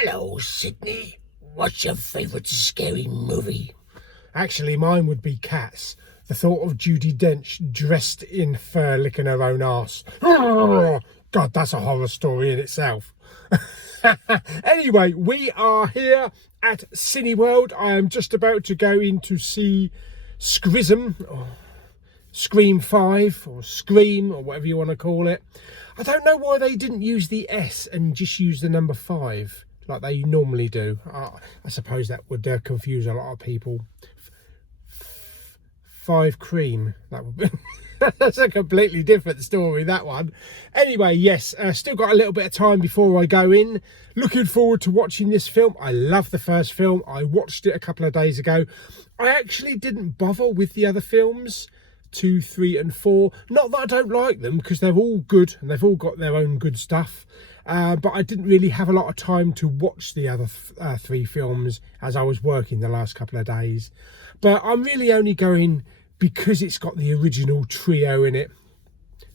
Hello, Sydney. What's your favourite scary movie? Actually, mine would be Cats. The thought of Judi Dench dressed in fur licking her own arse. God, that's a horror story in itself. Anyway, we are here at Cineworld. I am just about to go in to see Scream 5 or Scream or whatever you want to call it. I don't know why they didn't use the S and just use the number 5 like they normally do. I suppose that would confuse a lot of people. 5 Cream, that would be that's a completely different story, that one. Anyway, yes, still got a little bit of time before I go in. Looking forward to watching this film. I love the first film. I watched it a couple of days ago. I actually didn't bother with the other films, 2, 3 and 4. Not that I don't like them, because they're all good and they've all got their own good stuff. But I didn't really have a lot of time to watch the other 3 films as I was working the last couple of days. But I'm really only going because it's got the original trio in it.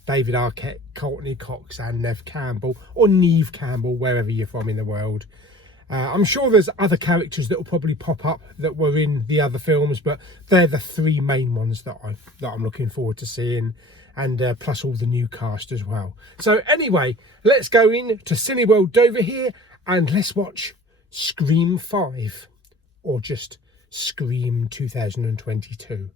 David Arquette, Courtney Cox and Neve Campbell, or Neve Campbell, wherever you're from in the world. I'm sure there's other characters that will probably pop up that were in the other films, but they're the 3 main ones that I'm looking forward to seeing, and plus all the new cast as well. So anyway, let's go in to Cineworld Dover here and let's watch Scream 5, or just Scream 2022.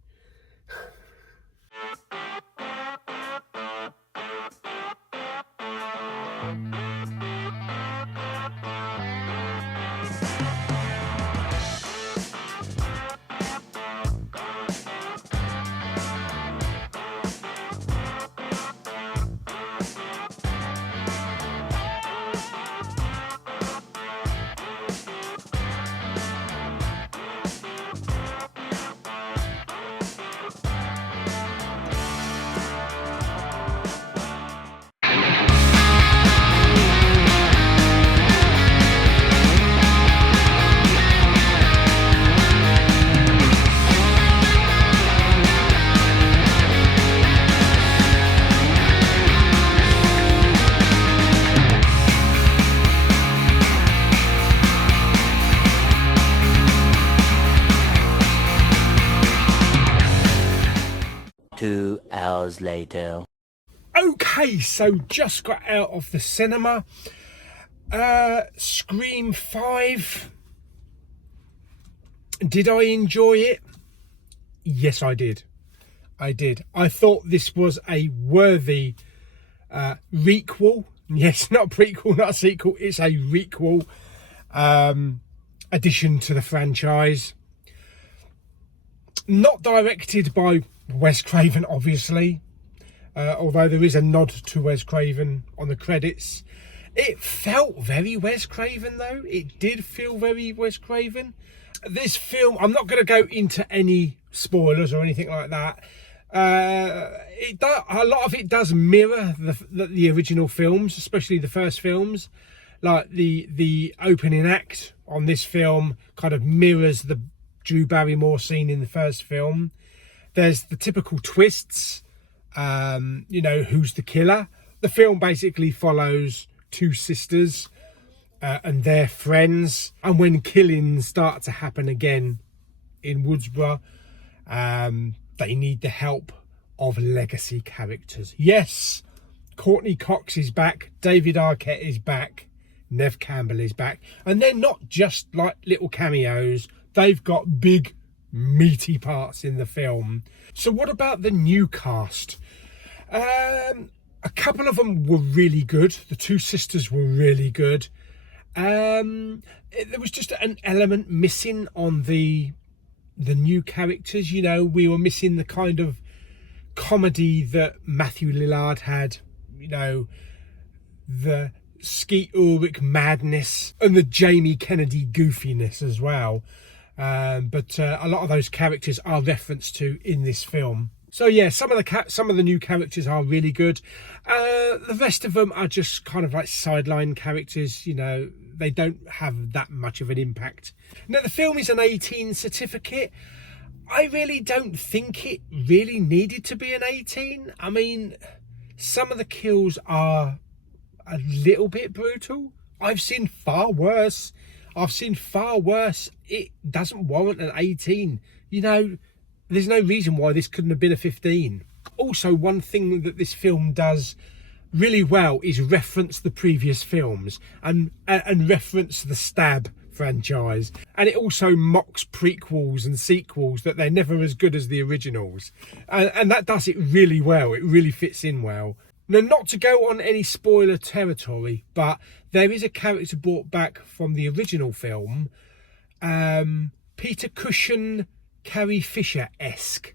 Later. Okay, so just got out of the cinema. Scream 5. Did I enjoy it? Yes, I did. I thought this was a worthy requel. Yes, not prequel, not sequel. It's a requel addition to the franchise. Not directed by Wes Craven, obviously, although there is a nod to Wes Craven on the credits. It felt very Wes Craven, though. It did feel very Wes Craven. This film, I'm not going to go into any spoilers or anything like that. A lot of it does mirror the original films, especially the first films. Like the opening act on this film kind of mirrors the Drew Barrymore scene in the first film. There's the typical twists, you know, who's the killer. The film basically follows 2 sisters and their friends. And when killings start to happen again in Woodsboro, they need the help of legacy characters. Yes, Courtney Cox is back. David Arquette is back. Neve Campbell is back. And they're not just like little cameos. They've got big meaty parts in the film. So what about the new cast? A couple of them were really good. The 2 sisters were really good. There was just an element missing on the new characters. You know, we were missing the kind of comedy that Matthew Lillard had, you know, the Skeet Ulrich madness and the Jamie Kennedy goofiness as well. But a lot of those characters are referenced to in this film. So yeah, some of the new characters are really good. The rest of them are just kind of like sideline characters. You know, they don't have that much of an impact. Now, the film is an 18 certificate. I really don't think it really needed to be an 18. I mean, some of the kills are a little bit brutal. I've seen far worse. I've seen far worse. It doesn't warrant an 18. You know, there's no reason why this couldn't have been a 15. Also, one thing that this film does really well is reference the previous films and reference the Stab franchise, and it also mocks prequels and sequels that they're never as good as the originals, and that does it really well. It really fits in well. Now, not to go on any spoiler territory, but there is a character brought back from the original film, Peter Cushing, Carrie Fisher-esque.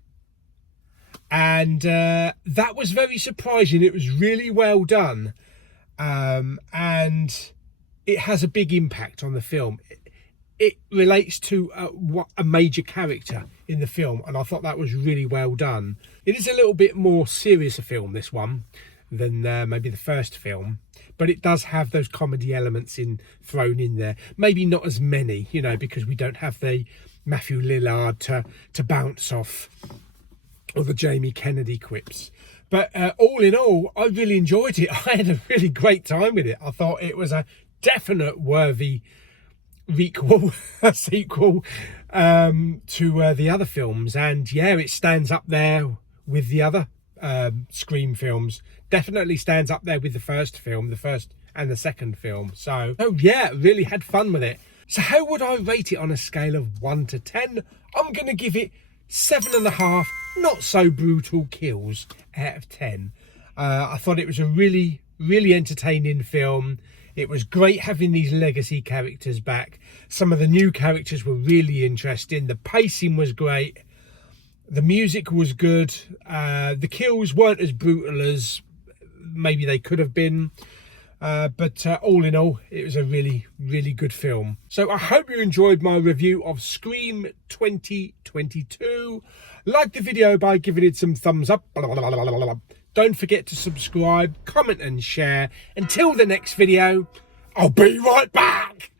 And that was very surprising. It was really well done. And it has a big impact on the film. It relates to a major character in the film. And I thought that was really well done. It is a little bit more serious a film, this one, than maybe the first film. But it does have those comedy elements thrown in there. Maybe not as many, you know, because we don't have the Matthew Lillard to bounce off, or the Jamie Kennedy quips. But all in all, I really enjoyed it. I had a really great time with it. I thought it was a definite worthy sequel to the other films. And yeah, it stands up there with the other Scream films. Definitely stands up there with the first and the second film. So yeah, really had fun with it. So how would I rate it on a scale of 1 to 10? I'm going to give it 7.5 not so brutal kills out of 10. I thought it was a really, really entertaining film. It was great having these legacy characters back. Some of the new characters were really interesting. The pacing was great. The music was good. The kills weren't as brutal as maybe they could have been. But all in all, it was a really, really good film. So I hope you enjoyed my review of Scream 2022. Like the video by giving it some thumbs up. Don't forget to subscribe, comment and share. Until the next video, I'll be right back.